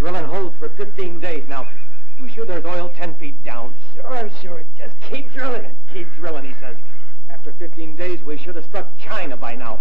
drilling holes for 15 days now. You sure there's oil 10 feet down? Sure, I'm sure. Just keep drilling it. Keep drilling, he says. After 15 days, we should have struck China by now.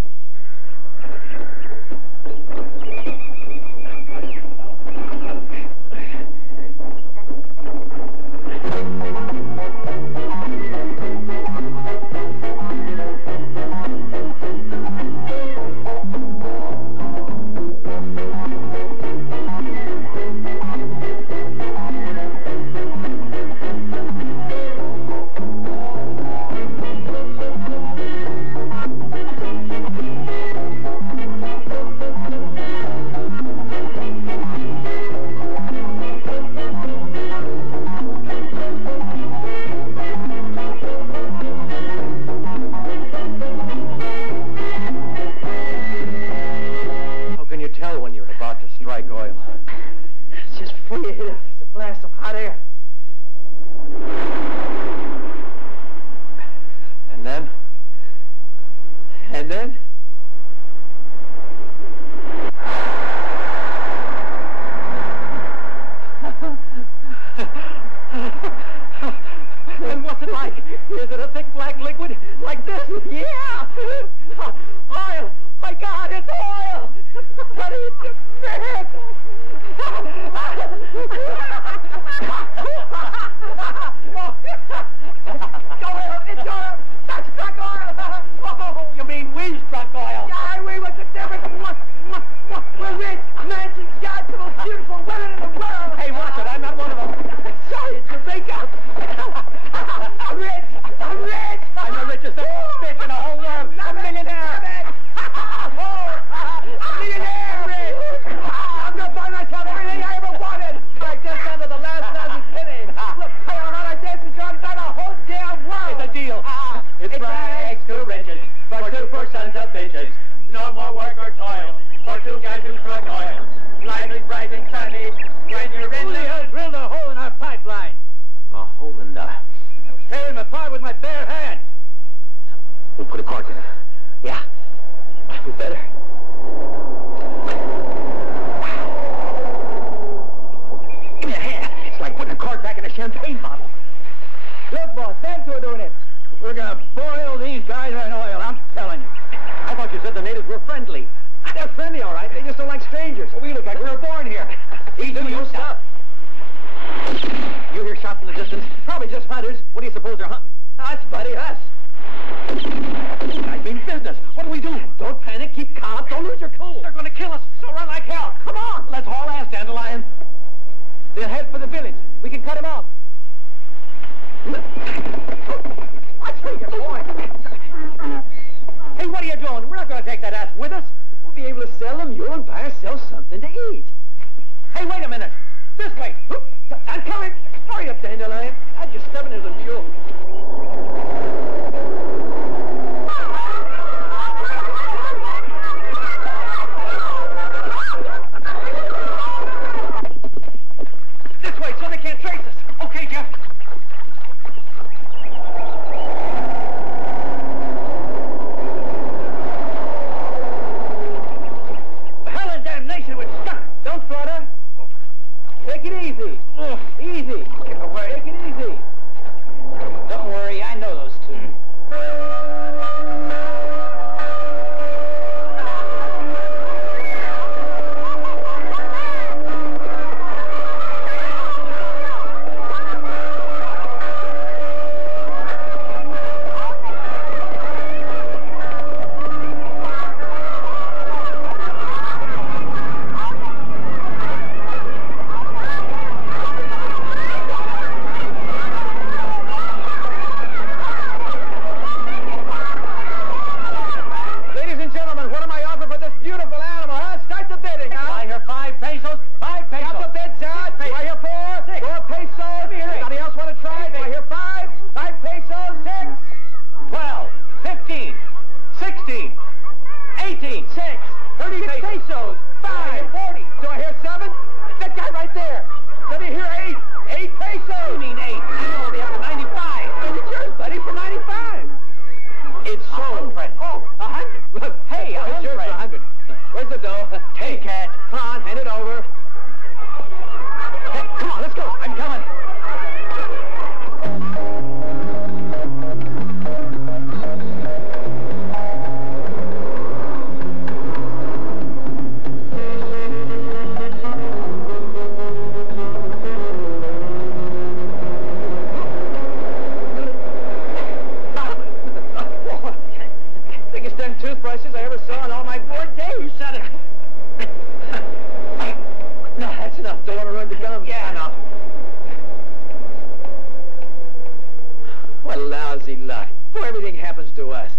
to us.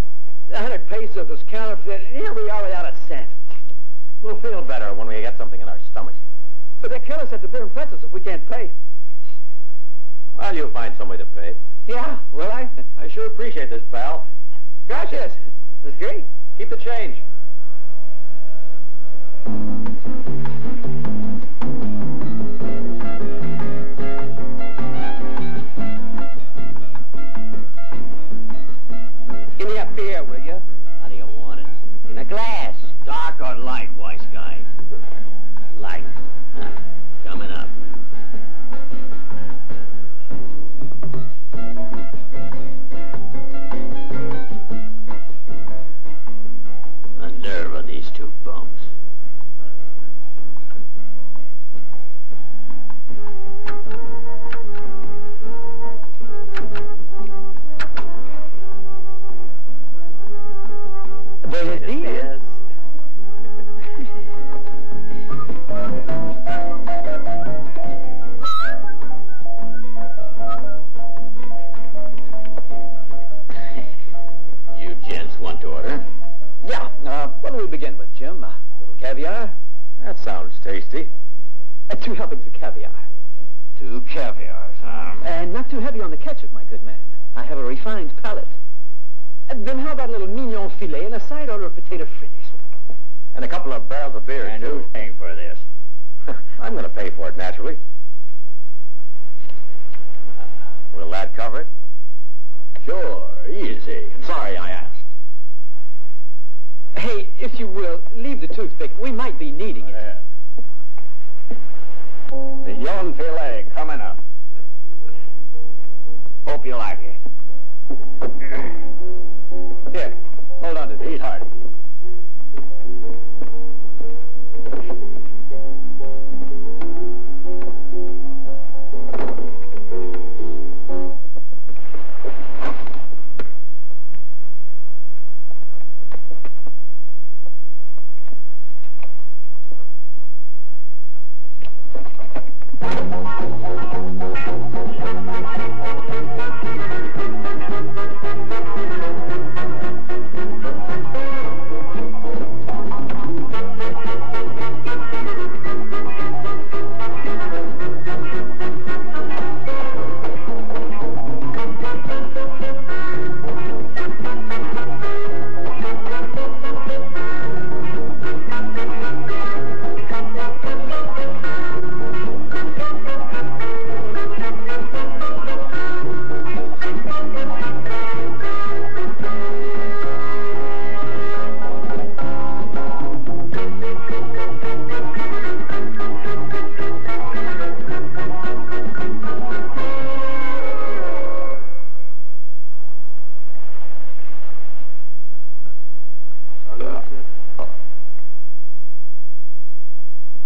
100 pesos was counterfeit, and here we are without a cent. We'll feel better when we get something in our stomachs. But they kill us at the beer and pretzels if we can't pay. Well, you'll find some way to pay. Yeah, will I? I sure appreciate this, pal. Gracias. It was great. Keep the change. Give me a beer, will you? How do you want it? In a glass. Dark or light, wise guy? Light. Coming up. The nerve of these two bums. Buenos dias. You gents want to order? Yeah, what do we begin with, Jim? A little caviar? That sounds tasty. 2 helpings of caviar. 2 caviars, huh? And not too heavy on the ketchup, my good man. I have a refined palate. Then how about a little mignon filet and a side order of potato fritters? And a couple of barrels of beer, And too. who's paying for this? I'm going to pay for it, naturally. Will that cover it? Sure, easy. Sorry I asked. Hey, if you will, leave the toothpick. We might be needing it. Mignon filet coming up. Hope you like it. Here, hold on to this. Eat hearty.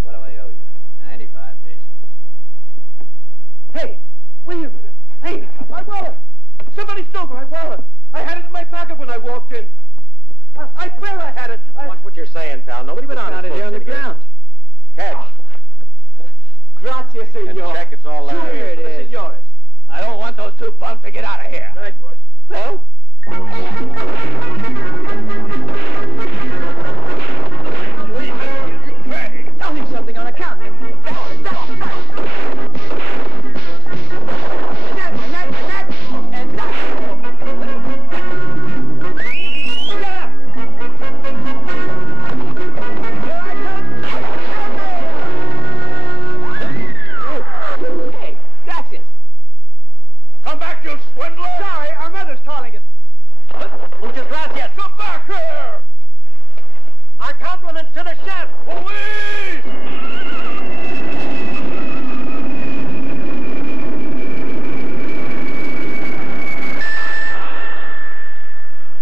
What do I owe you? 95 pesos. Hey, wait a minute. Hey, my wallet. Somebody stole my wallet. I had it in my pocket when I walked in. I swear I had it. Watch what you're saying, pal. Nobody but found it here on the ground. Catch. Gracias, And senor. check it's all Sure out. it is. Senores. I don't want those 2 bums to get out of here. Right, boys. Well, You pay. I'll leave something on account. Hey, gracias. Come back, you swindler! Sorry, our mother's calling us. Muchas gracias. Come back here! Our compliments to the chef. Police!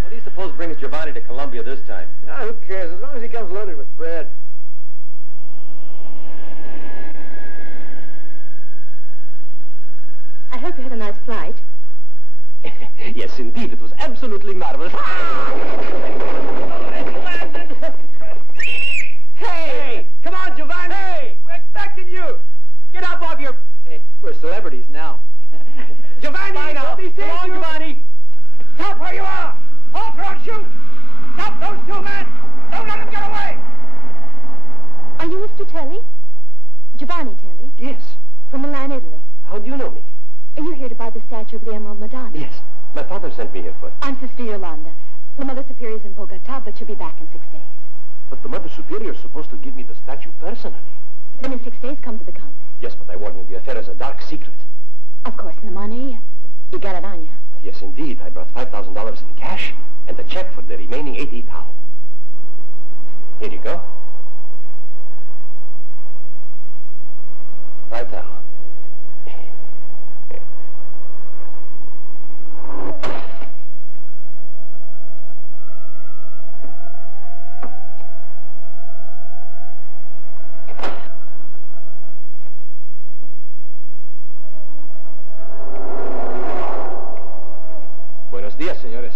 What do you suppose brings Giovanni to Colombia this time? Ah, who cares? As long as he comes loaded with bread. I hope you had a nice flight. Yes, indeed. It was absolutely marvelous. Hey! Come on, Giovanni! Hey! We're expecting you! Get up off your... Hey, we're celebrities now. Giovanni! Bye now. Don't be Come on, serious. Giovanni. Stop where you are! Halt Telly? Giovanni Telly? Yes. From Milan, Italy. How do you know me? Are you here to buy the statue of the Emerald Madonna? Yes. My father sent me here for it. I'm Sister Yolanda. The Mother Superior's in Bogota, but she'll be back in 6 days. But the Mother Superior is supposed to give me the statue personally. Then in 6 days, come to the convent. Yes, but I warn you, the affair is a dark secret. Of course, and the money, you got it on you. Yes, indeed. I brought $5,000 in cash and a check for the remaining 80,000. Here you go. Right now. Buenos días, señores.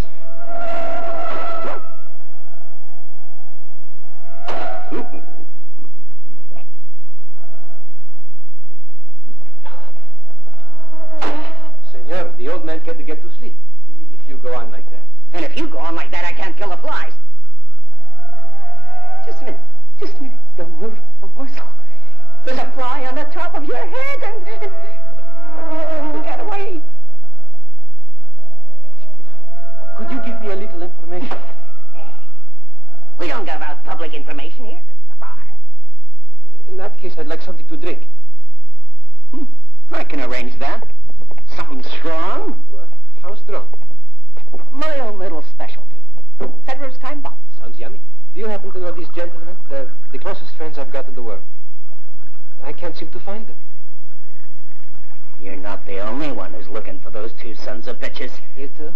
Senor, the old man can't get to sleep if you go on like that. And if you go on like that, I can't kill the flies. Just a minute. Just a minute. Don't move a morsel. There's a fly on the top of your head and we got away. Could you give me a little information? We don't give out public information here. This is a bar. In that case, I'd like something to drink. I can arrange that. Something strong. Well, how strong? My own little specialty. Federer's kind box. Sounds yummy. Do you happen to know these gentlemen? They're the closest friends I've got in the world. I can't seem to find them. You're not the only one who's looking for those two sons of bitches. You too?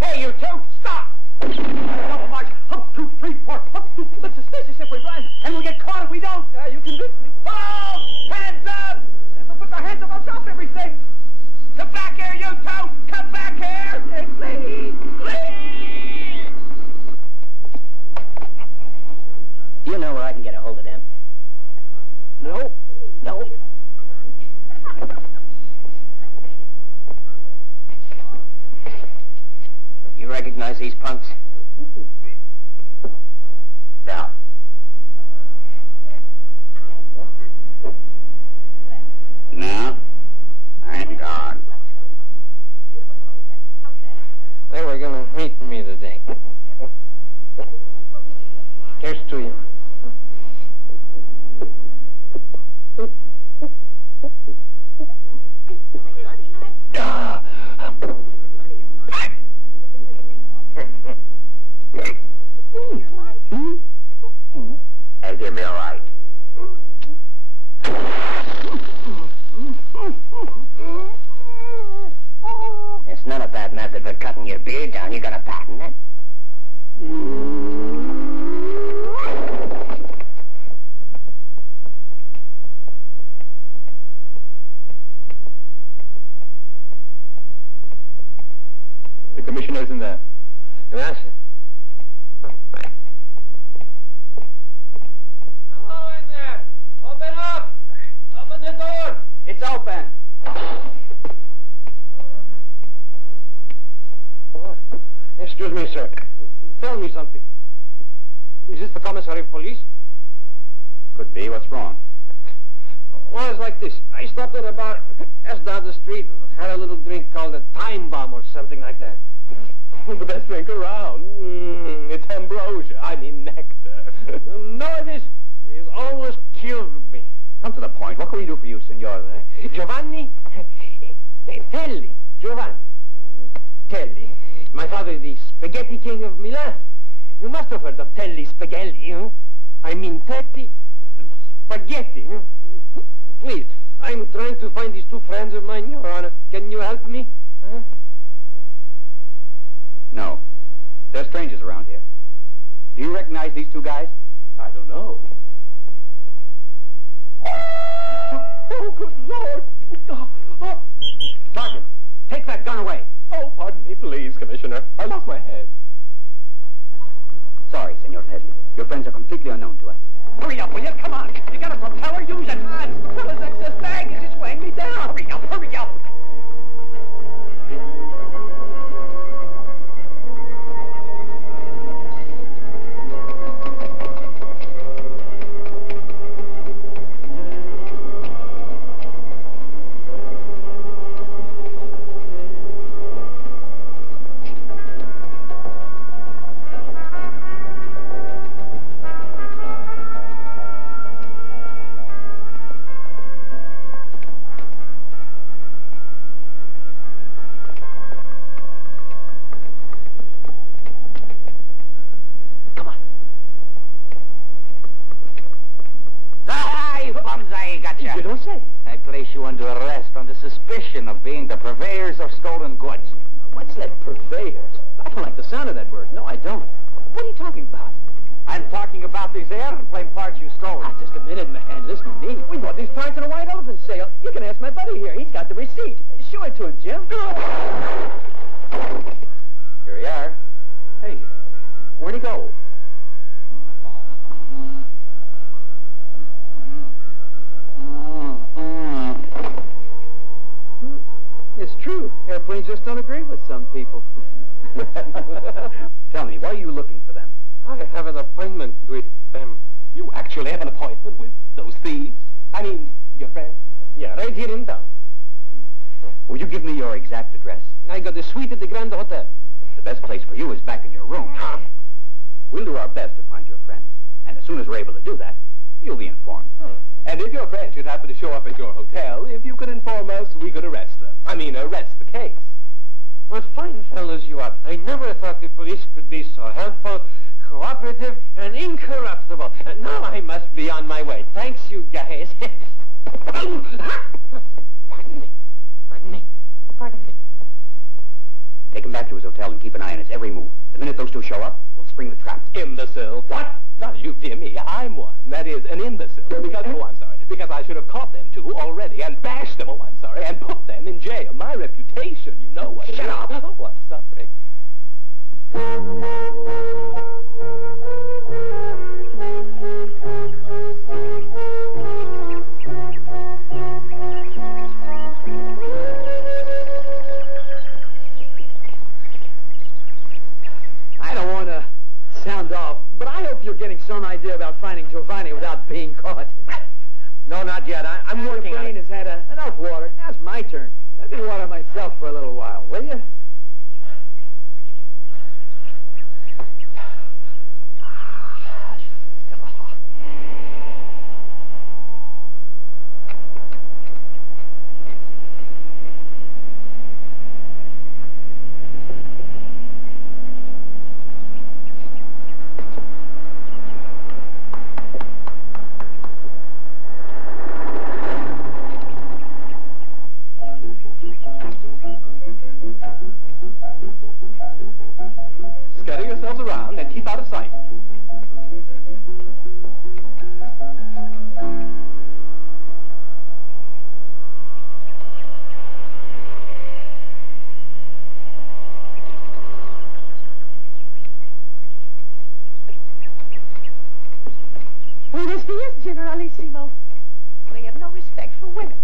Hey, you two, stop! Double march, hump, 2, 3, 4, hump, 2. Looks suspicious if we run, and we'll get caught if we don't. You convinced me. Oh! Hands up! If we put our hands up, I'll drop everything. Come back here, you two! Come back here! Hey, please! Please! Do you know where I can get a hold of them? No. No. You recognize these punks? No. No? I'm gone. They were gonna meet me today. Here's to you. Hey, give me a right. It's not a bad method for cutting your beard down. You got a patent it. The commissioner's in there. Gracias. Hello in there! Open up! Open the door! It's open. Excuse me, sir. Tell me something. Is this the commissary of police? Could be. What's wrong? Well, it's like this. I stopped at a bar just down the street and had a little drink called a time bomb or something like that. The best drink around. It's ambrosia. I mean nectar. No, it is. It almost killed me. Come to the point. What can we do for you, senor? Giovanni Telly. Giovanni Telly. My father is the spaghetti king of Milan. You must have heard of Telly spaghetti, huh? I mean Telly spaghetti. Huh? Please, I'm trying to find these two friends of mine, Your Honor. Can you help me? Huh? No. They're strangers around here. Do you recognize these two guys? I don't know. Oh, good Lord. Sergeant, take that gun away. Oh, pardon me, please, Commissioner. I lost my head. Sorry, Senor Tedley. Your friends are completely unknown to us. Hurry up, will you? Come on. gotcha. You don't say. I place you under arrest on the suspicion of being the purveyors of stolen goods. What's that, purveyors? I don't like the sound of that word. No, I don't. What are you talking about? I'm talking about these airplane parts you stole. Ah, just a minute, man. Listen to me. We bought these parts in a white elephant sale. You can ask my buddy here. He's got the receipt. Show it to him, Jim. Here we are. Hey, where'd he go? It's true. Airplanes just don't agree with some people. Tell me, why are you looking for them? I have an appointment with them. You actually have an appointment with those thieves? I mean, your friend? Yeah, right here in town. Will you give me your exact address? I got a suite at the Grand Hotel. The best place for you is back in your room. We'll do our best to find your friends. And as soon as we're able to do that, you'll be informed. And if your friend should happen to show up at your hotel, if you could inform us, we could arrest them. I mean, arrest the case. What fine fellows you are. I never thought the police could be so helpful, cooperative, and incorruptible. Now I must be on my way. Thanks, you guys. Pardon me. Pardon me. Pardon me. Take him back to his hotel and keep an eye on his every move. The minute those two show up, we'll spring the trap. Imbecile. What? Not you, dear me. I'm one. That is, an imbecile. Because, oh, I'm sorry. Because I should have caught them two already and bashed them, oh, I'm sorry, and put them in jail. My reputation, you know what it is. Shut up. Oh, I'm suffering. I don't want to sound off, but I hope you're getting some idea about finding Giovanni without being caught. No, not yet. I'm working Your on brain it. has had enough water. Now it's my turn. Let me water myself for a little while, will you? Scatter yourselves around and keep out of sight. Buenos dias, Generalissimo. They have no respect for women.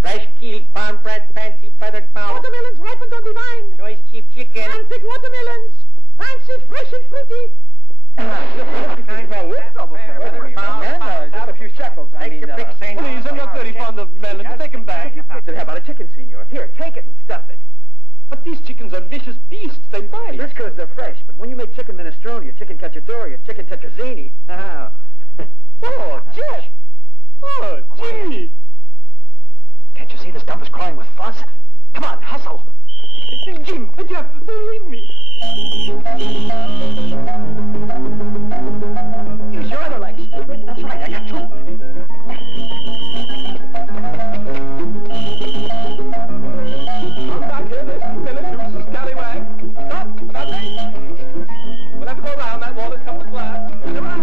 Fresh killed farm bread, fancy feathered fowl. Watermelons ripened on the vine. Choice cheap chicken. Hand-picked watermelons. Fancy, fresh and fruity. Out a few shekels. Take your pick, senor. Please, I'm not very fond of melons. Take them back. How about a chicken, senor? Here, take it and stuff it. But these chickens are vicious beasts. They bite. Just because they're fresh, but when you make chicken minestrone, or chicken cacciatore, or chicken tetrazzini... Oh, Oh, Jim! Oh, Jimmy! Can't you see the stump is crying with fuzz? Come on, hustle! Jim, Jeff, don't leave me. Use your other leg, stupid. That's right, I got two. I'm back here, this village, you scallywag. Stop, about me. We'll have to go around. That wall is covered with glass. And around.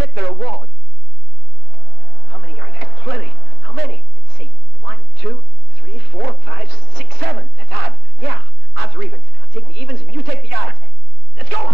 get the reward. How many are there? Plenty. How many? Let's see. 1, 2, 3, 4, 5, 6, 7. That's odd. Yeah, odds or evens. I'll take the evens and you take the odds. Let's go!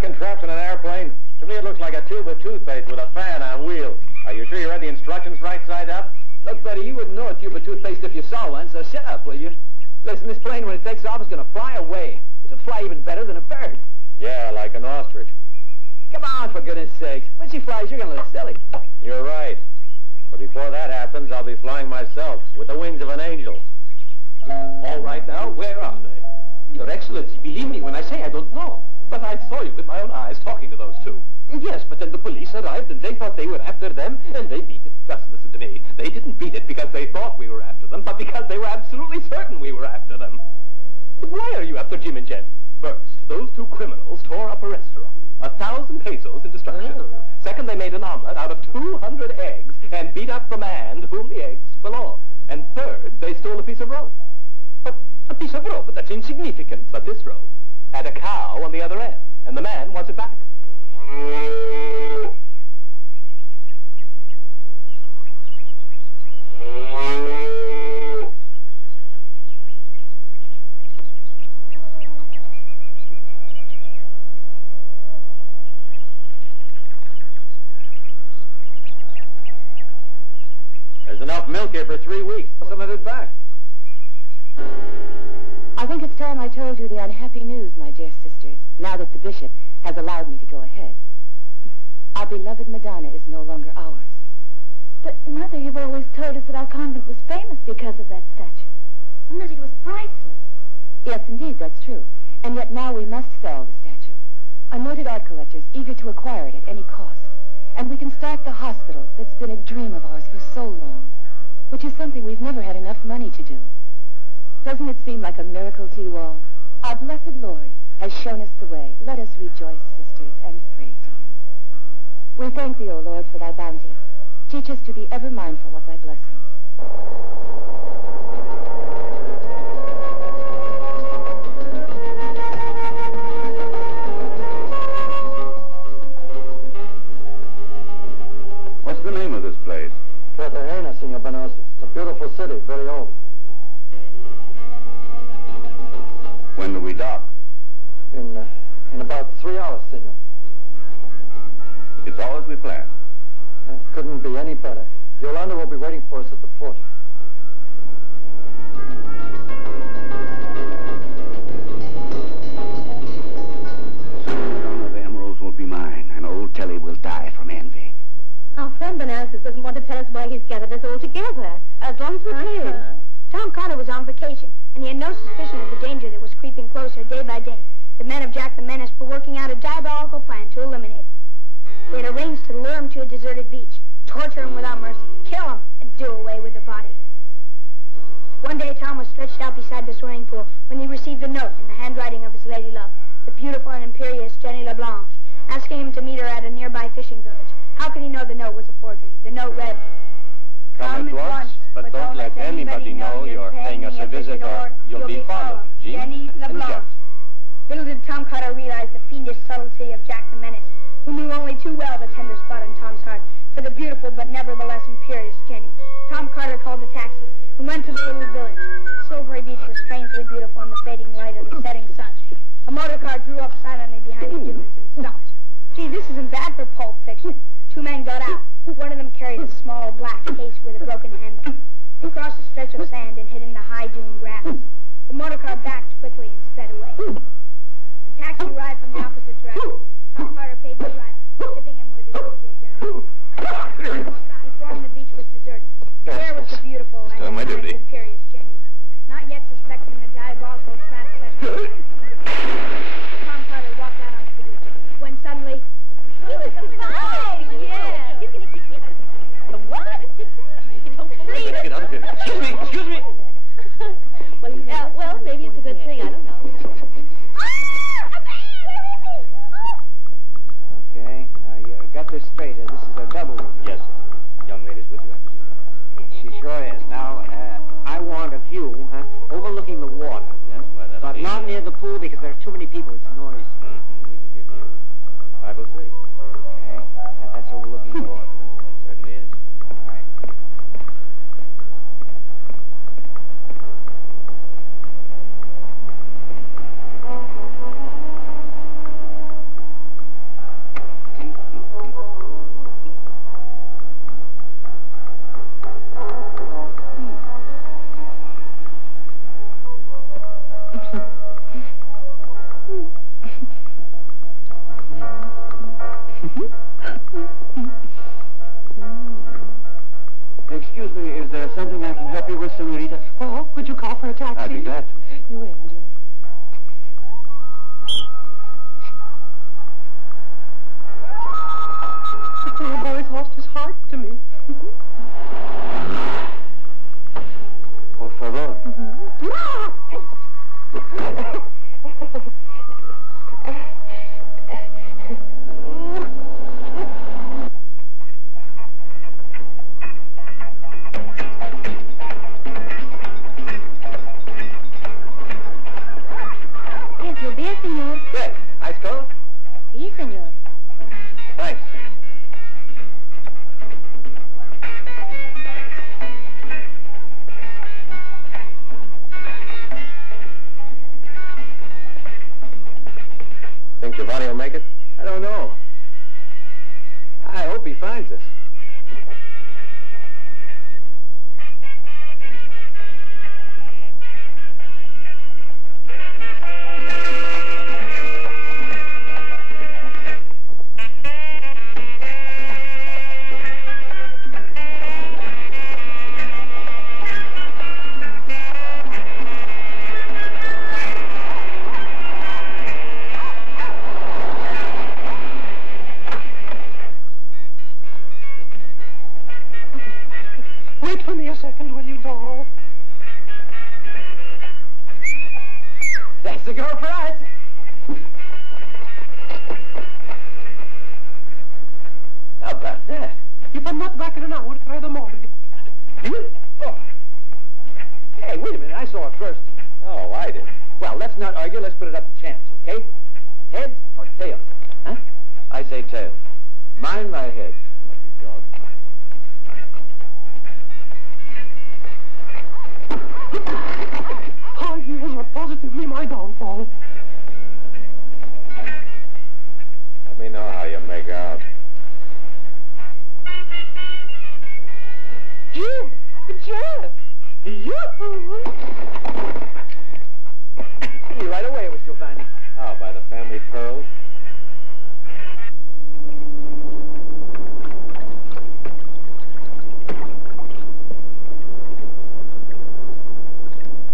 Contraption an airplane? To me it looks like a tube of toothpaste with a fan on wheels. Are you sure you read the instructions right side up? Look, buddy, you wouldn't know a tube of toothpaste if you saw one, so shut up, will you? Listen, this plane, when it takes off, is going to fly away. It'll fly even better than a bird. Yeah, like an ostrich. Come on, for goodness sakes. When she flies, you're going to look silly. You're right. But before that happens, I'll be flying myself with the wings of an angel. All right now, where are they? Your Excellency, believe me when I say I don't know. But I saw you with my own eyes talking to those two. Yes, but then the police arrived and they thought they were after them and they beat it. Just listen to me. They didn't beat it because they thought we were after them, but because they were absolutely certain we were after them. But why are you after Jim and Jeff? First, those two criminals tore up a restaurant. 1,000 pesos in destruction. Oh. Second, they made an omelet out of 200 eggs and beat up the man to whom the eggs belonged. And third, they stole a piece of rope. But a piece of rope, that's insignificant. But this rope had a cow on the other end, and the man wants it back. There's enough milk here for 3 weeks. Some of it back. I think it's time I told you the unhappy news, my dear sisters, now that the bishop has allowed me to go ahead. Our beloved Madonna is no longer ours. But, Mother, you've always told us that our convent was famous because of that statue. And that it was priceless. Yes, indeed, that's true. And yet now we must sell the statue. A noted art collector is eager to acquire it at any cost. And we can start the hospital that's been a dream of ours for so long, which is something we've never had enough money to do. Doesn't it seem like a miracle to you all? Our blessed Lord has shown us the way. Let us rejoice, sisters, and pray to him. We thank thee, O Lord, for thy bounty. Teach us to be ever mindful of thy blessings. What's the name of this place? Cartagena, Senor Benosis. It's a beautiful city, very old. When do we dock? In about 3 hours, Senor. It's all as we planned. Couldn't be any better. Yolanda will be waiting for us at the port. Soon none of the emeralds will be mine, and old Telly will die from envy. Our friend Benosis doesn't want to tell us why he's gathered us all together, as long as we're paying. reputation, and he had no suspicion of the danger that was creeping closer day by day. The men of Jack the Menace were working out a diabolical plan to eliminate him. They had arranged to lure him to a deserted beach, torture him without mercy, kill him, and do away with the body. One day, Tom was stretched out beside the swimming pool when he received a note in the handwriting of his lady love, the beautiful and imperious Jenny LeBlanc, asking him to meet her at a nearby fishing village. How could he know the note was a forgery? The note read, Come at once, but don't let anybody know you're paying us a visit or you'll be followed. Jenny and LeBlanc. Jeff. Little did Tom Carter realize the fiendish subtlety of Jack the Menace, who knew only too well the tender spot in Tom's heart for the beautiful but nevertheless imperious Jenny. Tom Carter called a taxi and went to the little village. The silvery beach was strangely beautiful in the fading light of the setting sun. A motor car drew up silently behind the dunes and stopped. Gee, this isn't bad for Pulp Fiction. Two men got out. One of them carried a small black case with a broken handle. They crossed a stretch of sand and hid in the high dune grass. The motor car backed quickly and sped away. The taxi arrived from the opposite direction. Tom Carter paid the driver, tipping him with his usual generosity. He informed the beach was deserted. Where was the beautiful and imperious Jenny? Not yet suspecting the diabolical trap set. Tom Carter walked out onto the beach, when suddenly... He was alive! Yeah! He's gonna keep me out of the what? Don't believe it! Get out of here. Excuse me! Well, maybe it's a good thing. I don't know. Okay, now you got this straight. This is a double room. Yes, sir. Young lady's with you, I presume. She sure is. Now, I want a view, overlooking the water. Yes, well, that'll But be... not near the pool because there are too many people. It's noisy. Mm-hmm. We can give you 503. Okay, that's overlooking the water. It certainly is. All right. Excuse me, is there something I can help you with, senorita? Well, could you call for a taxi? I'd be glad to. You angel. The poor boy's lost his heart to me. Por favor. Yes, your beer, senor. Yes. Ice cold? Sí, senor. Thanks. Think Giovanni will make it? I don't know. I hope he finds us. Wait for me a second, will you, doll? That's the girl for us. How about that? If I'm not back in an hour, try the morgue. You? Oh. Hey, wait a minute. I saw it first. Oh, I did. Well, let's not argue. Let's put it up to chance, okay? Heads or tails? Huh? I say tails. Mind my head. Lucky dog. High heels are positively my downfall. Let me know how you make out. You, Jeff. You right away it was Giovanni. How, by the family pearls?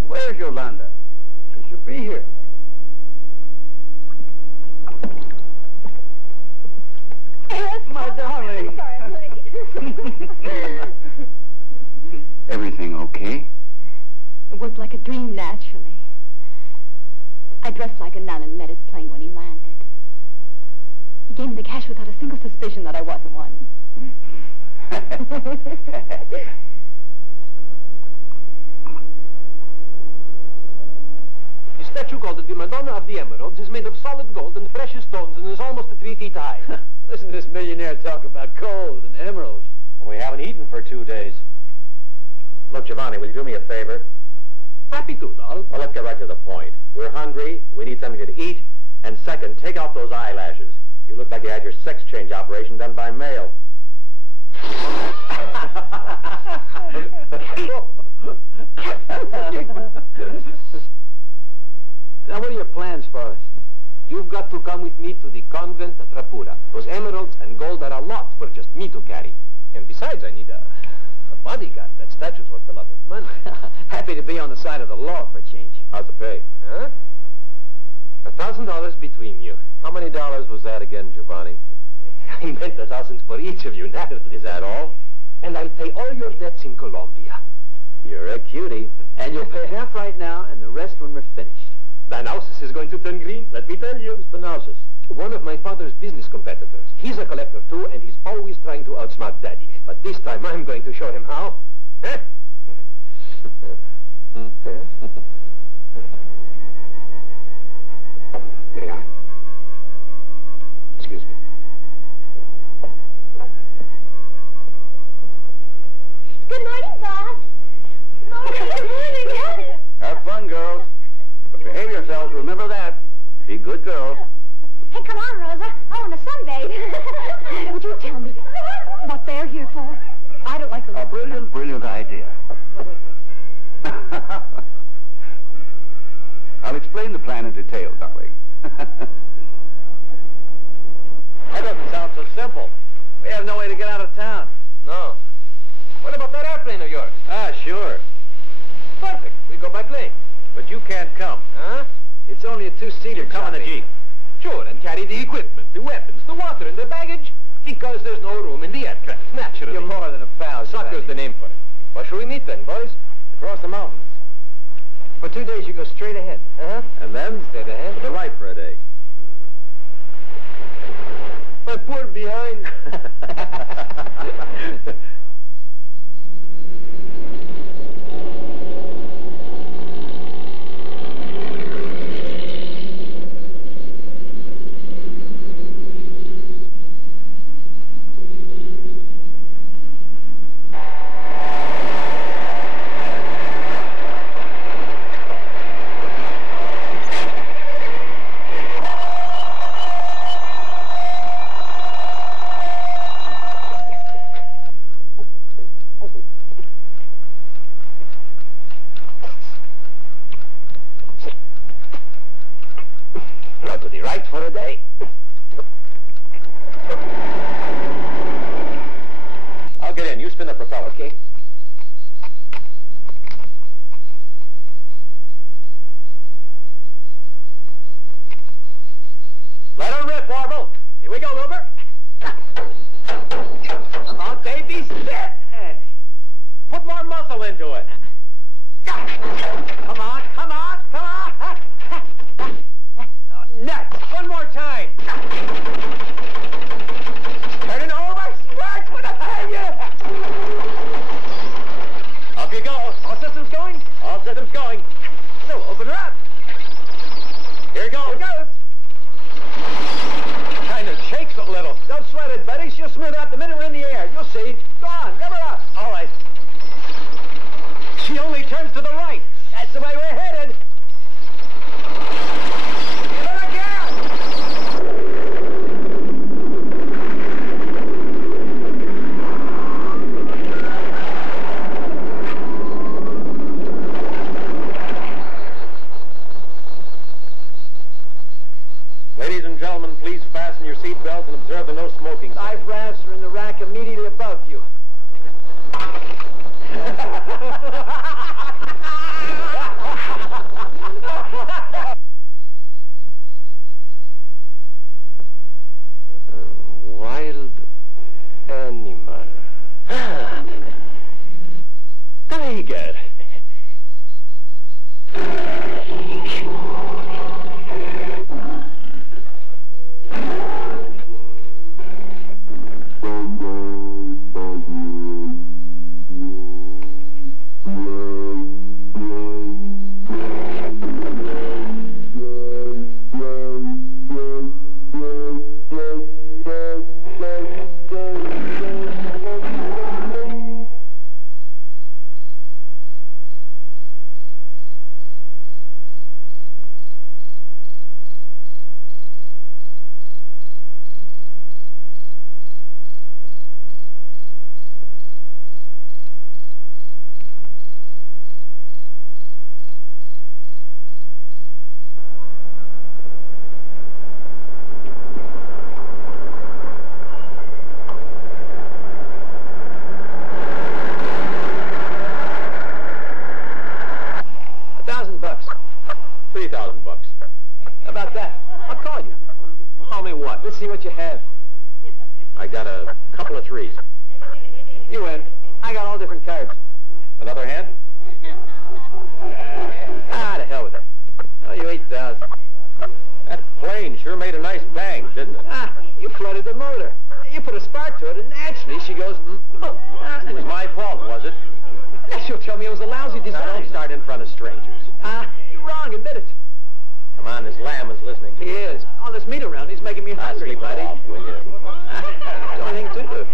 Wait Where's Yolanda? She should be here. My darling. Sorry, I'm late. Everything okay? It worked like a dream, naturally. I dressed like a nun and met his plane when he landed. He gave me the cash without a single suspicion that I wasn't one. The statue called the Madonna of the Emeralds is made of solid gold and precious stones and is almost 3 feet high. Listen to this millionaire talk about gold and emeralds. We haven't eaten for 2 days. Look, Giovanni, will you do me a favor? Happy to, doll. Well, let's get right to the point. We're hungry, we need something to eat, and second, take off those eyelashes. You look like you had your sex change operation done by mail. Now, what are your plans for us? You've got to come with me to the convent at Rapura. Those emeralds and gold are a lot for just me to carry. And besides, I need a bodyguard. That statue's worth a lot of money. Happy to be on the side of the law for a change. How's the pay? Huh? $1,000 between you. How many dollars was that again, Giovanni? I meant 1,000 for each of you, naturally. Is that all? And I'll pay all your debts in Colombia. You're a cutie. And you'll pay half right now and the rest when we're finished. Van Houses is going to turn green, let me tell you. Spinoza's. One of my father's business competitors. He's a collector too, and he's always trying to outsmart Daddy. But this time I'm going to show him how. Huh? There you are. Excuse me. Good morning, boss. Good morning. Have fun, girls. But behave yourselves, remember that. Be good girls. Hey, come on, Rosa. I want a sunbathe. Would you tell me what they're here for? I don't like the... A brilliant, brilliant idea. What is it? I'll explain the plan in detail, darling. That doesn't sound so simple. We have no way to get out of town. No. What about that airplane of yours? Ah, sure. Perfect. We go by plane. But you can't come. Huh? It's only a two-seater. Come in a Jeep. Sure, and carry the equipment, the weapons, the water, and the baggage. Because there's no room in the aircraft, naturally. You're more than a pal, Soccer's the name for it. Where shall we meet then, boys? Across the mountains. For 2 days, you go straight ahead. Uh-huh. And then Straight ahead. to the right for a day. My poor behind. Now to the right for a day. I'll get in. You spin the propeller. Okay. Let her rip, Warble. Here we go, Wilbur. Come on, baby. Sit. Put more muscle into it. Come on, come on, come on. Nuts. One more time. Turn it over. Smash with a hand. Up you go. All systems going? All systems going. So open her up. Here it goes. Here it goes. Kind of shakes a little. Don't sweat it, Betty. She'll smooth out the minute we're in the air. You'll see. Go on, rev her up. All right. She only turns to the right. That's the way we're headed. Give her a gas. $3,000. How about that? I'll call you. Call me what? Let's see what you have. I got a couple of threes. You win. I got all different cards. Another hand? Ah, to hell with it. Oh, you 8,000. That plane sure made a nice bang, didn't it? Ah, you flooded the motor. You put a spark to it, and naturally she goes, It was my fault, was it? She'll tell me it was a lousy Now, design. don't start in front of strangers. Ah, you're wrong. Admit it. Come on, this lamb is listening to He you. is. All this meat around, he's making me hungry, Sleep buddy. off, will you? The only thing to do.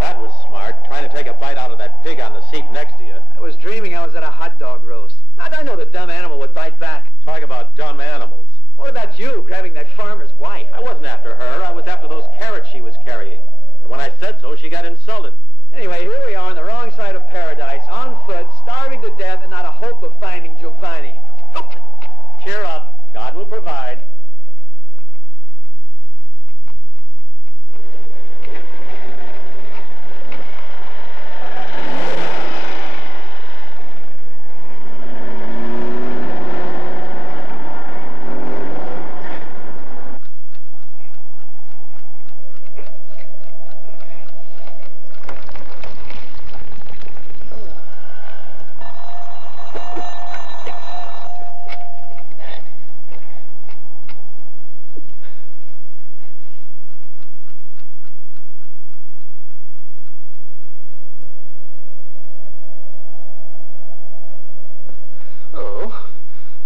That was smart, trying to take a bite out of that pig on the seat next to you. I was dreaming I was at a hot dog roast. How'd I know the dumb animal would bite back? Talk about dumb animals. What about you, grabbing that farmer's wife? I wasn't after her. I was after those carrots she was carrying. And when I said so, she got insulted. Anyway, here we are on the wrong side of paradise, on foot, starving to death, and not a hope of finding Giovanni. Cheer up. God will provide.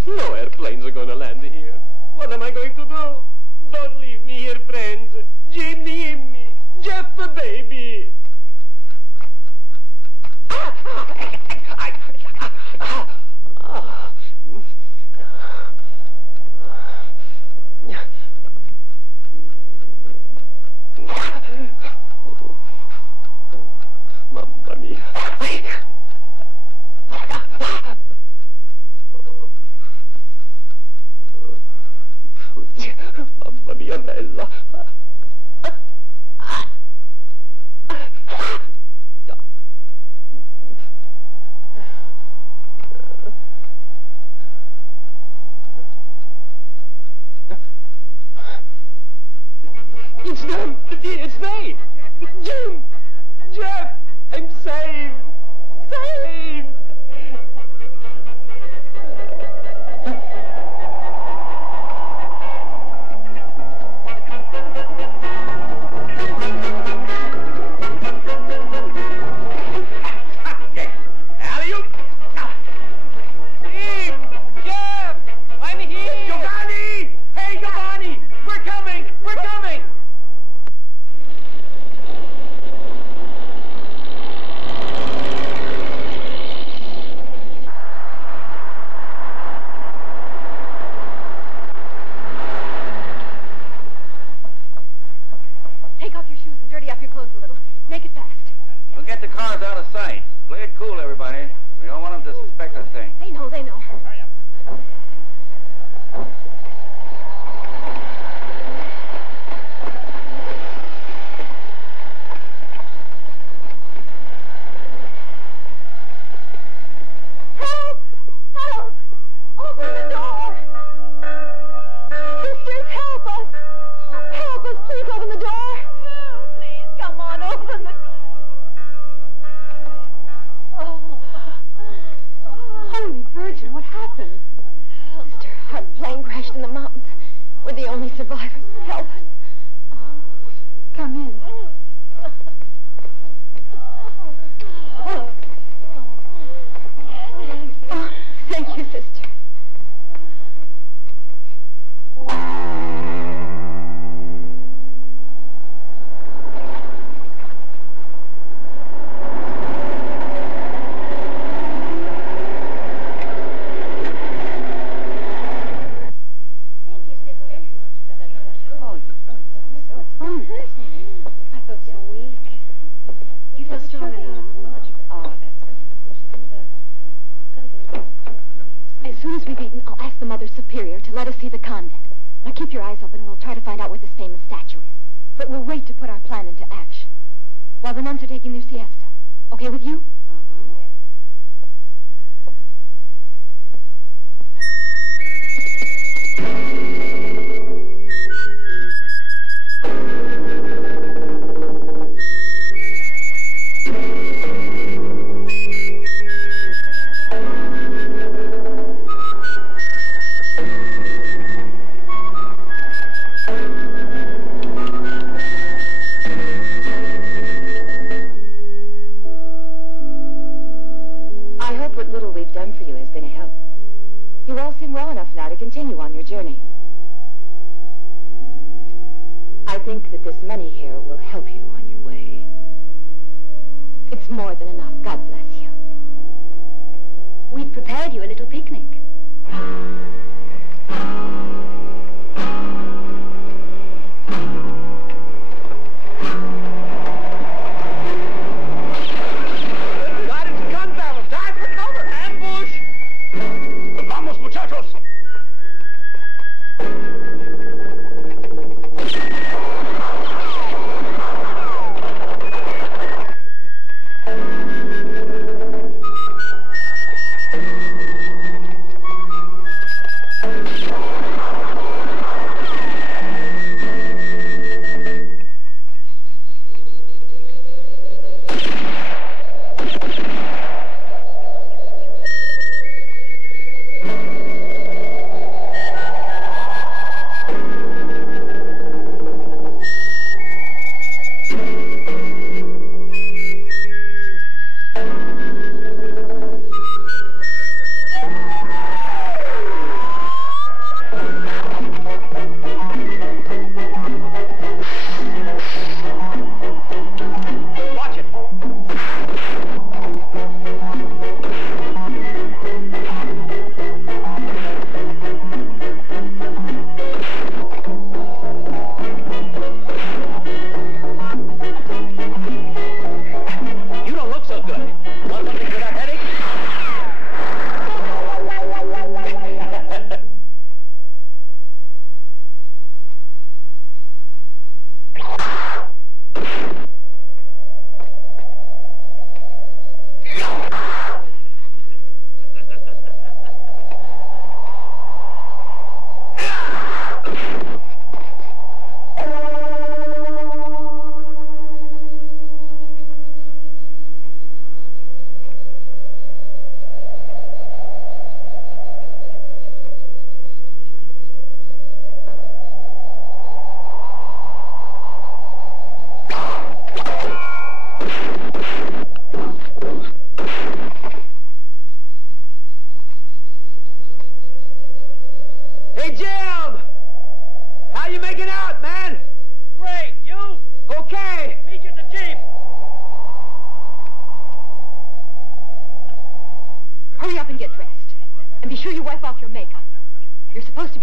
No airplanes are going to land here. What am I going to do? Don't leave me here, friends. Jimmy, Jeff, baby. Mamma mia. Mamma mia bella. It's them! It's they! Jim! Jeff! I'm saved! Saved! Alley-oop! Steve! Jeff! I'm here! Giovanni! Hey, Giovanni! We're coming! We're coming! Take off your shoes and dirty up your clothes a little. Make it fast. We'll get the cars out of sight. Play it cool, everybody. We don't want them to suspect a thing. They know, they know. Help! Help! Open the door! Sisters, help us! Help us, please open the door! Please, come on, open the door! Holy Virgin, what happened? Sister, our plane crashed in the mountains. We're the only survivors. Help us. Come in. Oh, thank you, sister. Thank you, sister. I felt so weak. You feel stronger now. Oh, that's good. As soon as we've eaten, I'll ask the Mother Superior to let us see the convent. Now keep your eyes open and we'll try to find out where this famous statue is. But we'll wait to put our plan into action while the nuns are taking their siesta. Okay with you? done for you has been a help. You all seem well enough now to continue on your journey. I think that this money here will help you on your way. It's more than enough. God bless you. We've prepared you a little picnic.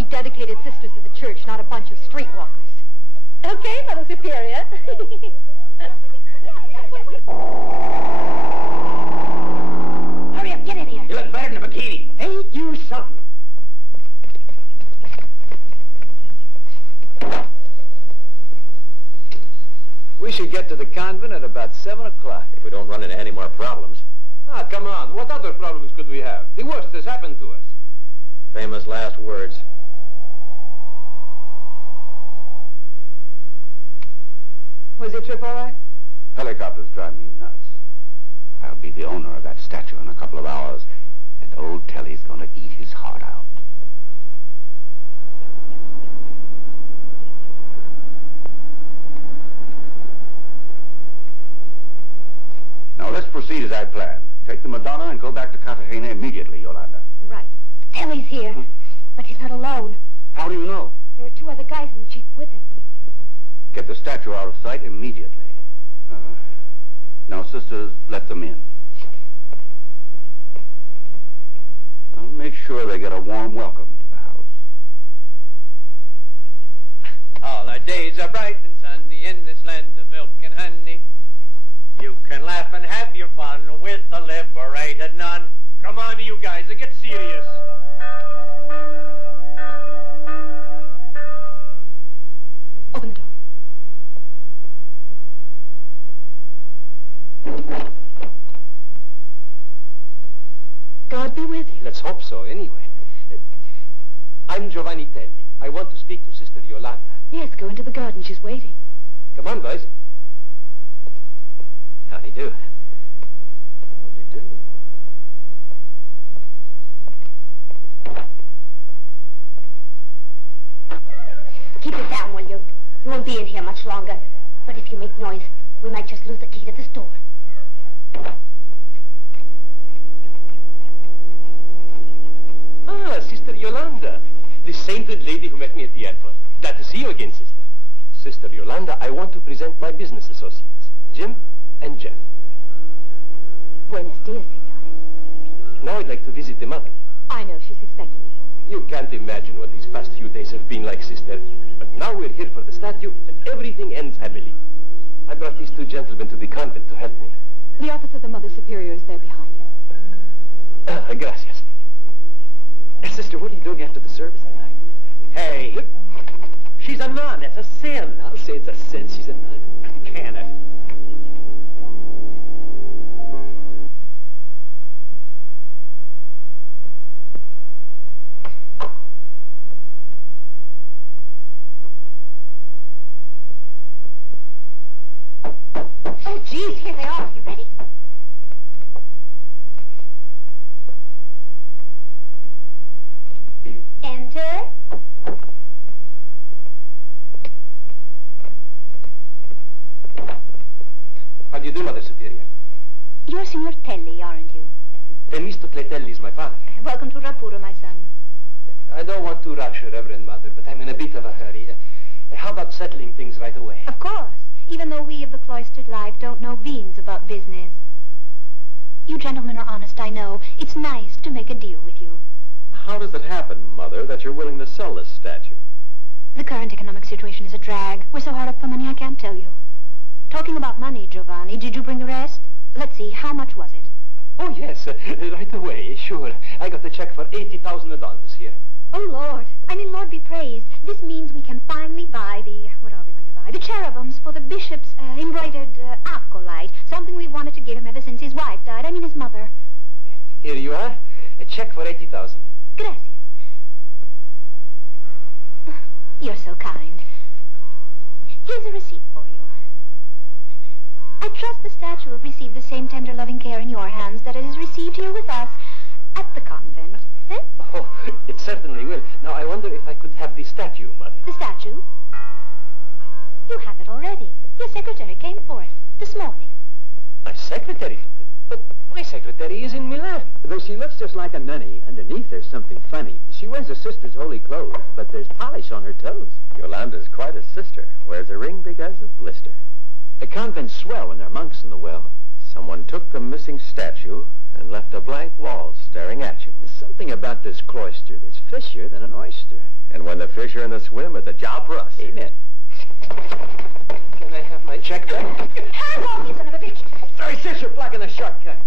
Dedicated sisters of the church, not a bunch of streetwalkers. Okay, Mother Superior. Hurry up, get in here. You look better in a bikini. Ain't you something? We should get to the convent at about 7 o'clock. If we don't run into any more problems. Ah, come on. What other problems could we have? The worst has happened to us. Famous last words. Was your trip all right? Helicopters drive me nuts. I'll be the owner of that statue in a couple of hours, and old Telly's gonna eat his heart out. Now let's proceed as I planned. Take the Madonna and go back to Cartagena immediately, Yolanda. Right. Telly's here, but he's not alone. How do you know? There are 2 other guys in the jeep with him. Get the statue out of sight immediately. Now, sisters, let them in. I'll make sure they get a warm welcome to the house. All our days are bright and sunny in this land of milk and honey. You can laugh and have your fun with a liberated nun. Come on, you guys, and get serious. Open the door. God be with you. Let's hope so, anyway. I'm Giovanni Telli. I want to speak to Sister Yolanda. Yes, go into the garden. She's waiting. Come on, boys. Howdy do. Howdy do. Keep it down, will you? You won't be in here much longer. But if you make noise, we might just lose the key to this door. the sainted lady who met me at the airport. Glad to see you again, sister. Sister Yolanda, I want to present my business associates, Jim and Jeff. Buenos dias, signore. Now I'd like to visit the mother. I know she's expecting you. You can't imagine what these past few days have been like, sister. But now we're here for the statue, and everything ends happily. I brought these two gentlemen to the convent to help me. The office of the Mother Superior is there behind you. Gracias. Sister, what are you doing after the service tonight? Hey, she's a nun. It's a sin. I'll say it's a sin she's a nun. Can it? Oh, geez, here they are. You ready? Enter. How do you do, Mother Superior? You're Signor Telly, aren't you? Temistocletelli is my father. Welcome to Rapura, my son. I don't want to rush you, Reverend Mother, but I'm in a bit of a hurry. How about settling things right away? Of course, even though we of the cloistered life don't know beans about business. You gentlemen are honest, I know. It's nice to make a deal with you. How does it happen, Mother, that you're willing to sell this statue? The current economic situation is a drag. We're so hard up for money, I can't tell you. Talking about money, Giovanni, did you bring the rest? Let's see, how much was it? Oh, yes, right away, sure. I got the check for $80,000 here. Oh, Lord. I mean, Lord be praised. This means we can finally buy the... What are we going to buy? The cherubims for the bishop's embroidered acolyte. Something we've wanted to give him ever since his wife died. I mean, his mother. Here you are. A check for $80,000. Gracias. You're so kind. Here's a receipt for you. I trust the statue will receive the same tender, loving care in your hands that it has received here with us at the convent. Eh? Oh, it certainly will. Now, I wonder if I could have the statue, Mother. The statue? You have it already. Your secretary came for it this morning. My secretary took it, but my secretary is in Milan. Though she looks just like a nunny, underneath there's something funny. She wears a sister's holy clothes, but there's polish on her toes. Yolanda's quite a sister. Wears a ring big as a blister. The convent's swell when there are monks in the well. Someone took the missing statue and left a blank wall staring at you. There's something about this cloister that's fishier than an oyster. And when the fish are in the swim, it's a job for us. Amen. Can I have my check back? Hands off, you son of a bitch! Sorry, sis, you're blocking the shortcut.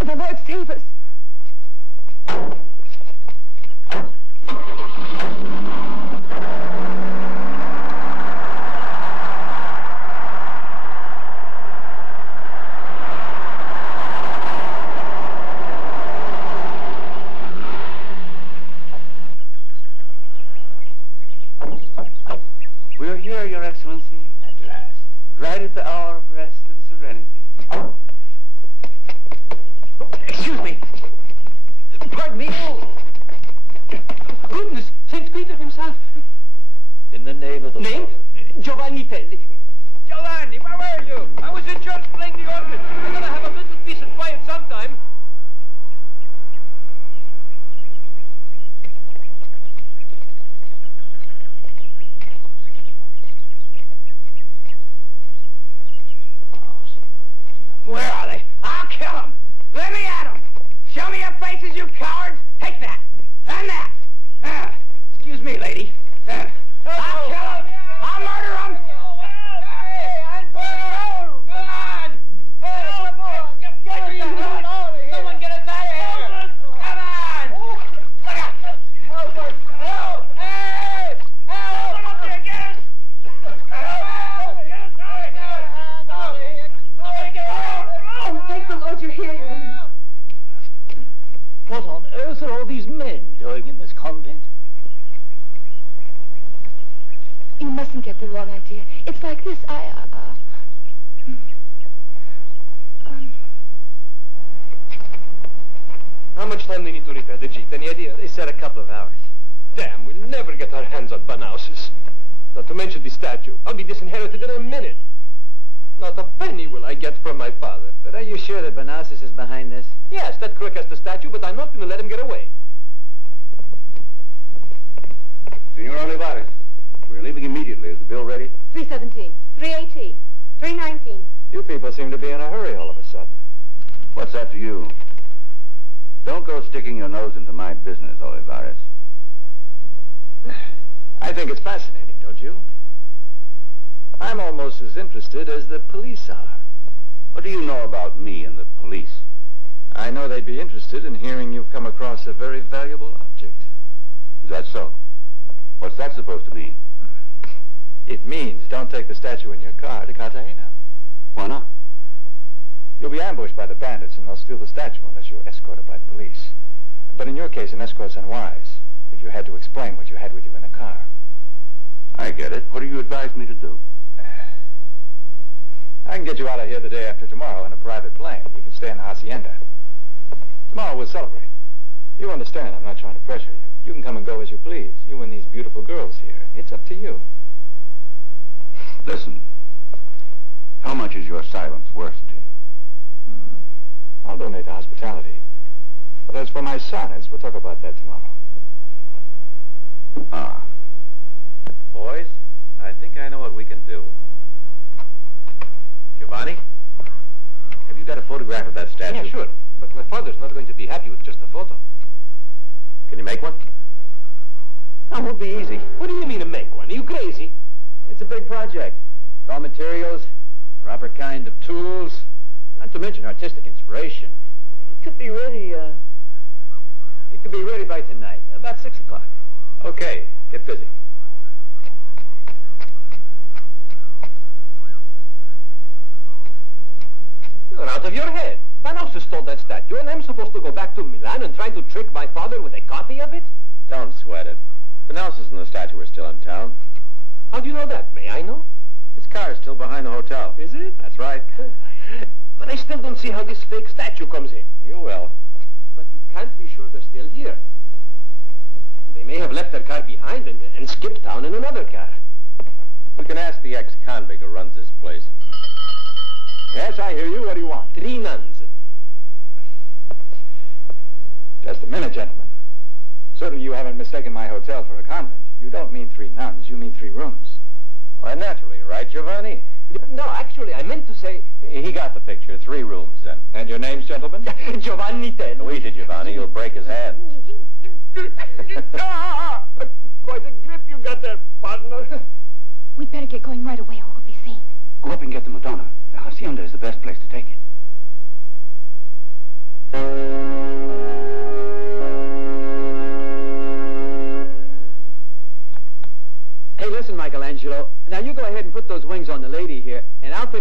The Lord save us. We're here, Your Excellency, at last. Right at the hour of rest and serenity. Excuse me. Pardon me. Oh. Goodness, St. Peter himself. In the name of the Name? Lord. Giovanni Telli. Giovanni, where were you? I was in church playing the organ. I gotta have a little peace and quiet sometime. Where are they? I'll kill them. Let me at them. Show me your faces, you cowards. Take that. And that. Excuse me, lady. I'll kill them. I'll murder them. Hey, I'm going home. Come on. Someone get us out of here. Come on. Look out. Help us. Help. Hey. Help. Come up there. Get us. Oh, thank the Lord you're here, Your Honor. What on earth are all these men doing in this convent? You mustn't get the wrong idea. It's like this. How much time they need to repair the Jeep? Any idea? They said a couple of hours. Damn, we'll never get our hands on Banauses. Not to mention the statue. I'll be disinherited in a minute. Not a penny will I get from my father. But are you sure that Banauses is behind this? Yes, that crook has the statue, but I'm not going to let him get away. Senor Olivares, we're leaving immediately. Is the bill ready? 317. 318. 319. You people seem to be in a hurry all of a sudden. What's that to you? Don't go sticking your nose into my business, Olivares. I think it's fascinating, don't you? I'm almost as interested as the police are. What do you know about me and the police? I know they'd be interested in hearing you've come across a very valuable object. Is that so? What's that supposed to mean? It means don't take the statue in your car to Cartagena. Why not? You'll be ambushed by the bandits, and they'll steal the statue unless you're escorted by the police. But in your case, an escort's unwise if you had to explain what you had with you in the car. I get it. What do you advise me to do? I can get you out of here the day after tomorrow in a private plane. You can stay in the hacienda. Tomorrow we'll celebrate. You understand, I'm not trying to pressure you. You can come and go as you please. You and these beautiful girls here. It's up to you. Listen. How much is your silence worth to you? I'll donate to hospitality. But as for my sonnets, we'll talk about that tomorrow. Ah. Boys, I think I know what we can do. Giovanni, have you got a photograph of that statue? Yeah, sure. But my father's not going to be happy with just a photo. Can you make one? That won't be easy. What do you mean to make one? Are you crazy? It's a big project. Raw materials, proper kind of tools, not to mention artistic inspiration. It could be ready, by tonight, about 6 o'clock. Okay, get busy. You're out of your head. Banauses stole that statue, and I'm supposed to go back to Milan and try to trick my father with a copy of it? Don't sweat it. Banauses and the statue are still in town. How do you know that? May I know? His car is still behind the hotel. Is it? That's right. But I still don't see how this fake statue comes in. You will. But you can't be sure they're still here. They may have left their car behind and skipped town in another car. We can ask the ex-convict who runs this place. Yes, I hear you. What do you want? 3 nuns. Just a minute, gentlemen. Certainly you haven't mistaken my hotel for a convent. You don't mean 3 nuns. You mean 3 rooms. Why, naturally, right, Giovanni? No, actually, I meant to say... He got the picture. 3 rooms, then. And your names, gentlemen? Giovanni Telli. Easy, Giovanni. You'll break his hand. Quite a grip you got there, partner. We'd better get going right away or we'll be seen. Go up and get the Madonna. The hacienda is the best place to take it.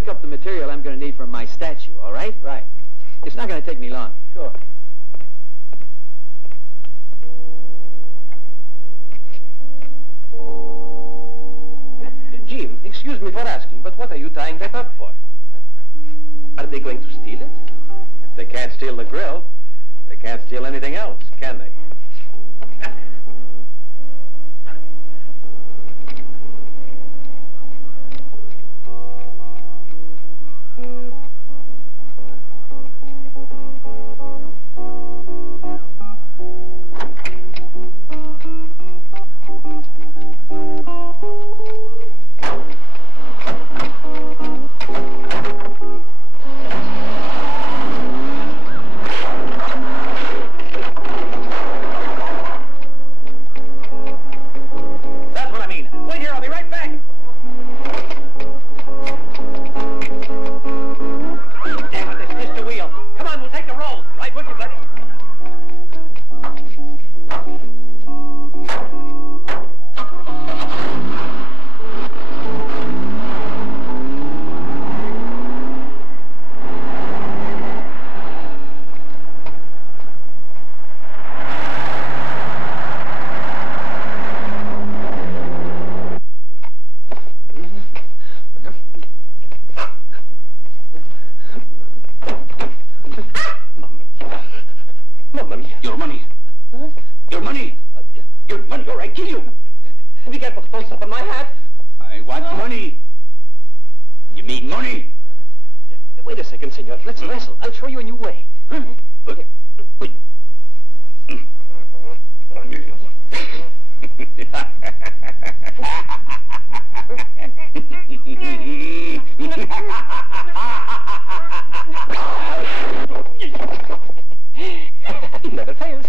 up the material I'm going to need for my statue, all right? Right. It's not going to take me long. Sure. Jim, excuse me for asking, but what are you tying that up for? Are they going to steal it? If they can't steal the grill, they can't steal anything else, can they? Your money. Huh? Your money. Your money, or I kill you. Be careful, don't step on my hat. I want money. You mean money? Wait a second, senor. Let's wrestle. I'll show you a new way. Huh? Wait. It never fails.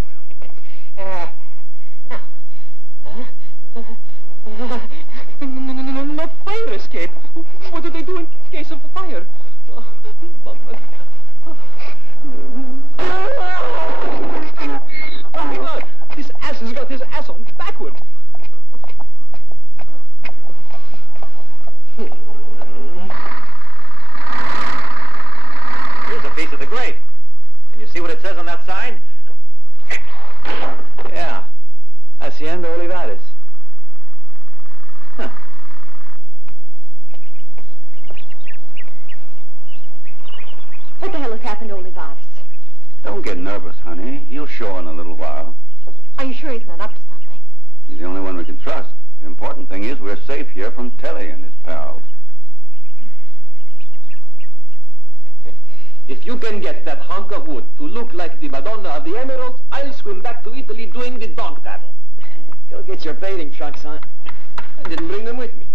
No fire escape. What do they do in case of a fire? Oh my God! This ass has got his ass on backward. Here's a piece of the grape. Can you see what it says on that sign? Yeah. Hacienda Olivares. Huh. What the hell has happened to Olivares? Don't get nervous, honey. He'll show in a little while. Are you sure he's not up to something? He's the only one we can trust. The important thing is we're safe here from Telly and his pals. If you can get that hunk of wood to look like the Madonna of the Emeralds, I'll swim back to Italy doing the dog paddle. Go get your bathing trunks, son. I didn't bring them with me,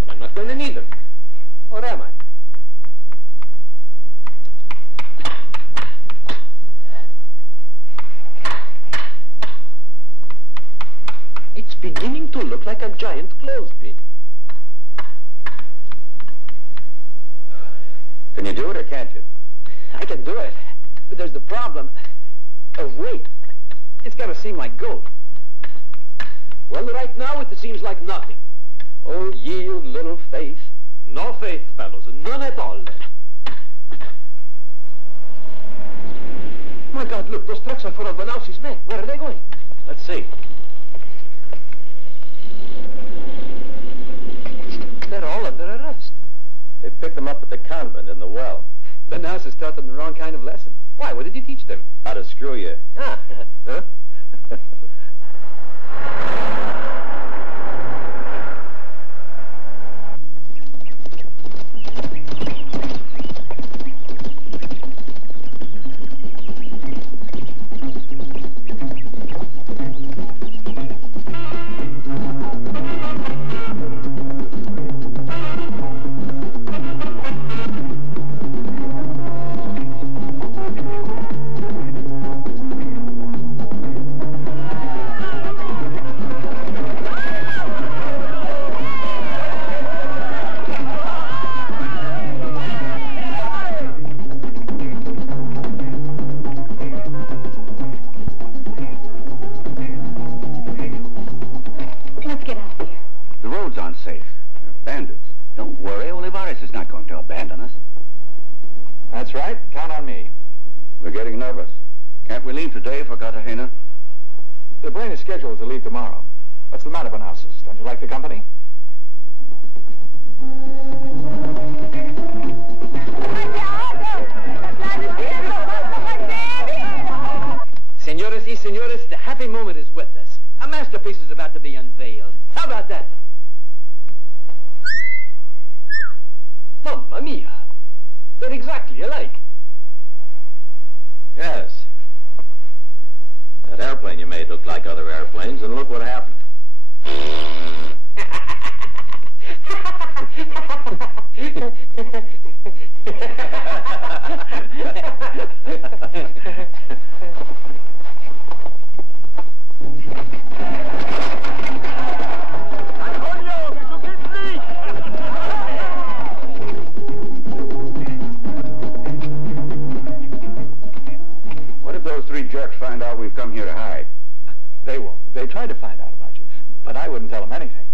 but I'm not going to need them. Or am I? It's beginning to look like a giant clothespin. Can you do it or can't you? I can do it, but there's the problem of weight. It's got to seem like gold. Well, right now it seems like nothing. Oh, ye of little faith. No faith, fellows, none at all. My God, look, those trucks are full of Banausi's men. Where are they going? Let's see. They're all under arrest. They picked them up at the convent in the well. Banaus taught them the wrong kind of lesson. Why? What did he teach them? How to screw you. Ah. Huh? we leave today for Cartagena? The plane is scheduled to leave tomorrow. What's the matter, Bonhouses? Don't you like the company? Señoras y señores, the happy moment is with us. A masterpiece is about to be unveiled. How about that? Mamma mia! They're exactly alike. Yes. That airplane you made looked like other airplanes, and look what happened. What if those three jerks find out we've come here to hide? They won't. They tried to find out about you, but I wouldn't tell them anything.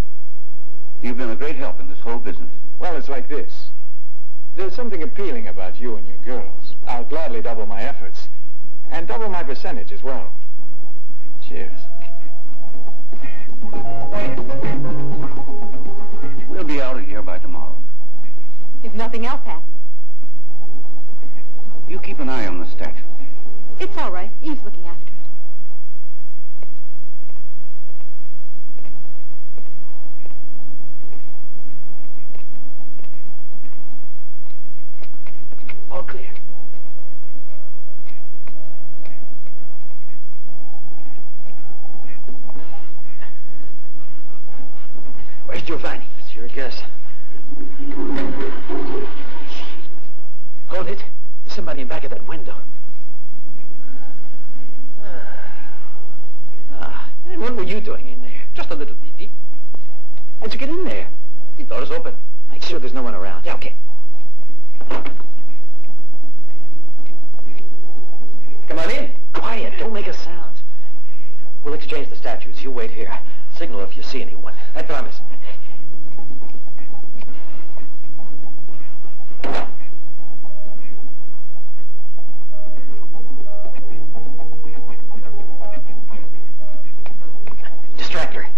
You've been a great help in this whole business. Well, it's like this. There's something appealing about you and your girls. I'll gladly double my efforts, and double my percentage as well. Cheers. We'll be out of here by tomorrow. If nothing else happens. You keep an eye on the statue. It's all right. Eve's looking after it. All clear. Where's Giovanni? It's your guess. Hold it. There's somebody in back of that window. And what were you doing in there? Just a little peepee. How'd you get in there? The door's open. Make sure there's no one around. Yeah, okay. Come on in. Quiet. Don't make a sound. We'll exchange the statues. You wait here. Signal if you see anyone. I promise. Distract her.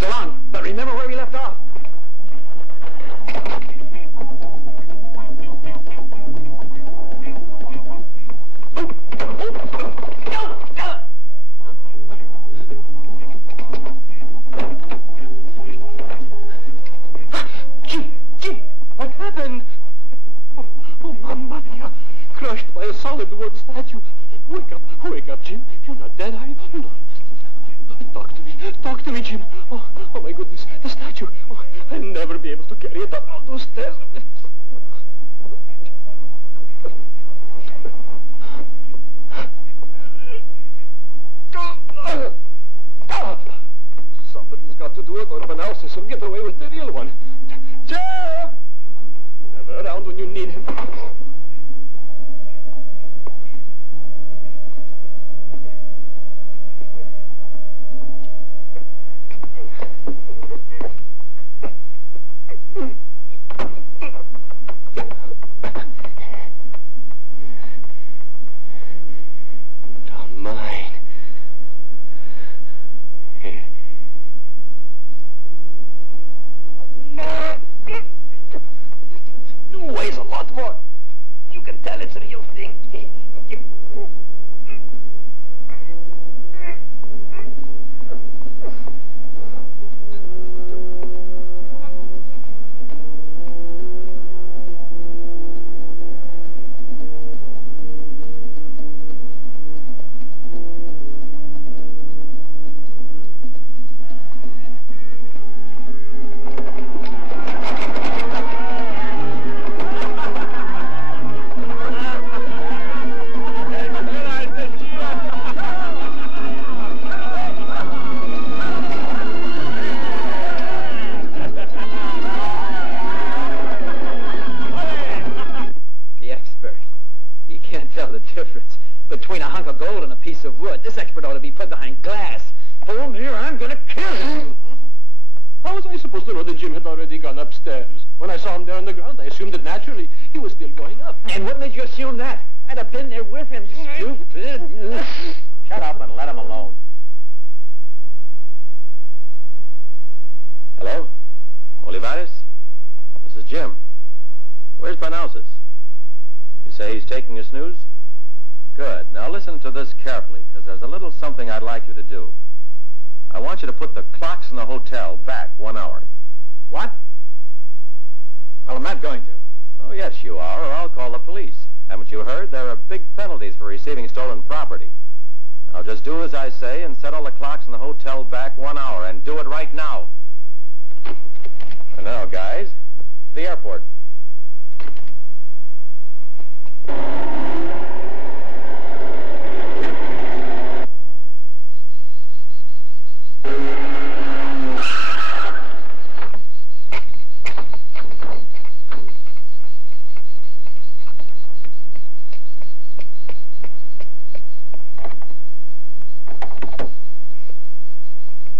So long, but remember where we left off. Jim, what happened? Oh, Mamma mia. Crushed by a solid wood statue. Wake up, Jim. You're not dead, are you? No. of wood. This expert ought to be put behind glass. Hold here, I'm gonna kill him. How was I supposed to know that Jim had already gone upstairs? When I saw him there on the ground, I assumed that naturally he was still going up. And what made you assume that? I'd have been there with him, stupid. Shut up and let him alone. Hello? Olivares? This is Jim. Where's Banausis? You say he's taking a snooze? Good. Now listen to this carefully, because there's a little something I'd like you to do. I want you to put the clocks in the hotel back 1 hour. What? Well, I'm not going to. Oh, yes, you are, or I'll call the police. Haven't you heard? There are big penalties for receiving stolen property. Now just do as I say and set all the clocks in the hotel back 1 hour, and do it right now. And now, guys, to the airport.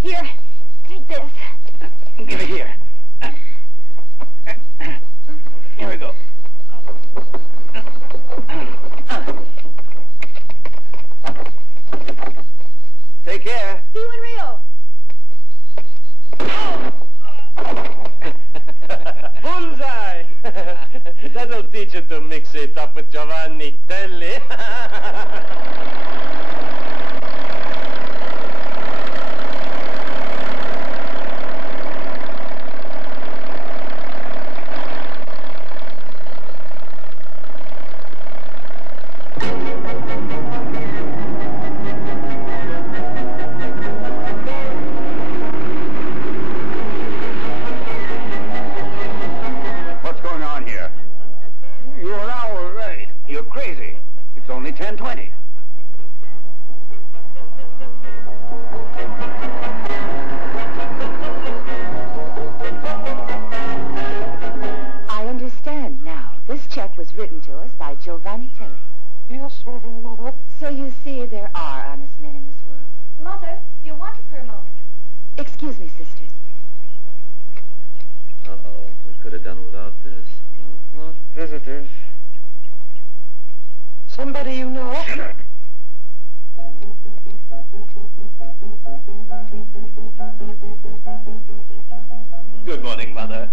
Here, take this. Give it here. Here we go. Take care. See you in Rio. Bullseye! That'll teach you to mix it up with Giovanni Telly. What's going on here? You're an hour late. You're crazy. It's only 10:20. I understand now. This check was written to us by Giovanni Telly. Yes, Reverend Mother. So you see, there are honest men in this world. Mother, you wanted for a moment. Excuse me, sisters. Uh-oh, we could have done without this. Visitors. Somebody you know? Shut up. Good morning, Mother.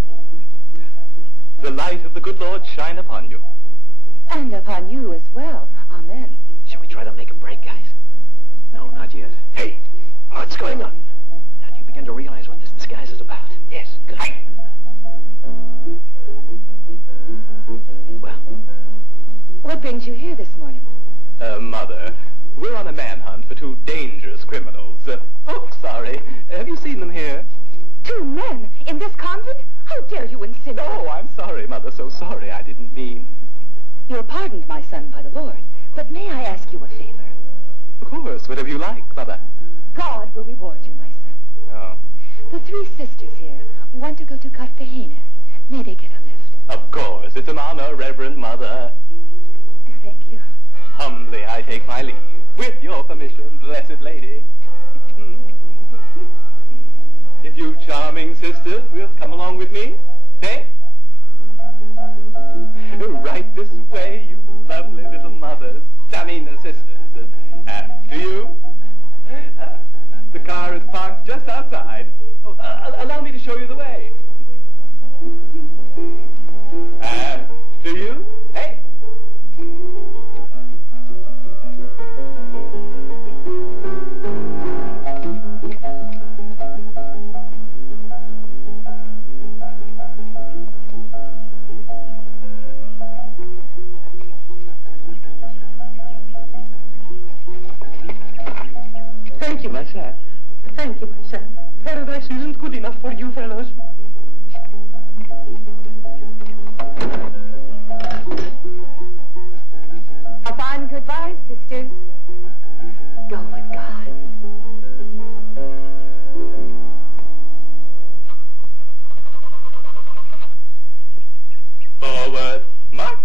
The light of the good Lord shine upon you. And upon you as well. Amen. Shall we try to make a break, guys? No, not yet. Hey, what's going on? Now, do you begin to realize what this disguise is about? Yes, good. Hey. Well, What brings you here this morning? Mother, we're on a manhunt for two dangerous criminals. Oh, sorry. Have you seen them here? 2 men in this convent? How dare you insinuate? Oh, I'm sorry, Mother. So sorry. I didn't mean. You're pardoned, my son, by the Lord. But may I ask you a favor? Of course, whatever you like, Mother. God will reward you, my son. Oh. The 3 sisters here want to go to Cartagena. May they get a lift? Of course. It's an honor, Reverend Mother. Thank you. Humbly I take my leave. With your permission, blessed lady. If you charming sisters will come along with me, eh? Right this way, you lovely little mothers. Sisters. After you. The car is parked just outside. Oh, allow me to show you the way. After you. Hey. Thank you, my son. Thank you, my son. Paradise isn't good enough for you fellows. A fond goodbye, sisters. Go with God. Forward march.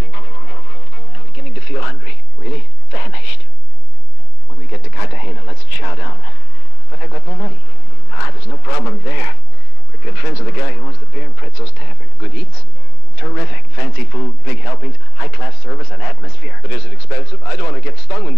I'm beginning to feel hungry. Really? Famished. get to Cartagena. Let's chow down. But I've got no money. There's no problem there. We're good friends of the guy who owns the Beer and Pretzels Tavern. Good eats? Terrific. Fancy food, big helpings, high-class service, and atmosphere. But is it expensive? I don't want to get stung with